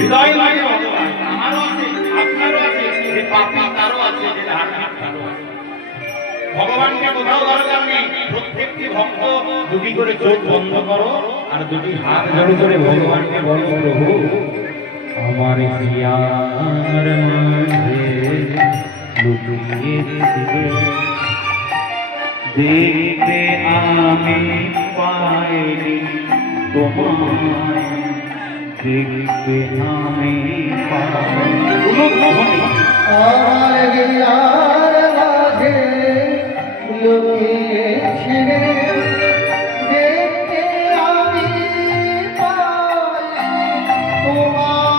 হৃদয় লাগে ভগবান আমারও আছে, আপনারও আছে, যে পাপী তারও আছে, যে ধার্মিক তারও আছে। ভগবানকে কোথাও দরকার নেই। প্রত্যেকটি ভক্ত দুটি করে চোখ বন্ধ করো আর দুটি হাত জড়ো করে ভগবানকে বলো, প্রভু আমার হিয়ার মাঝে লুকিয়ে দিবে, দেখতে আমি পাইনি তোমায়, দেখতে আমি পাইনি। আমার হিয়ার মাঝে লুকিয়েছিলে, দেখতে আমি পাই তোমায়।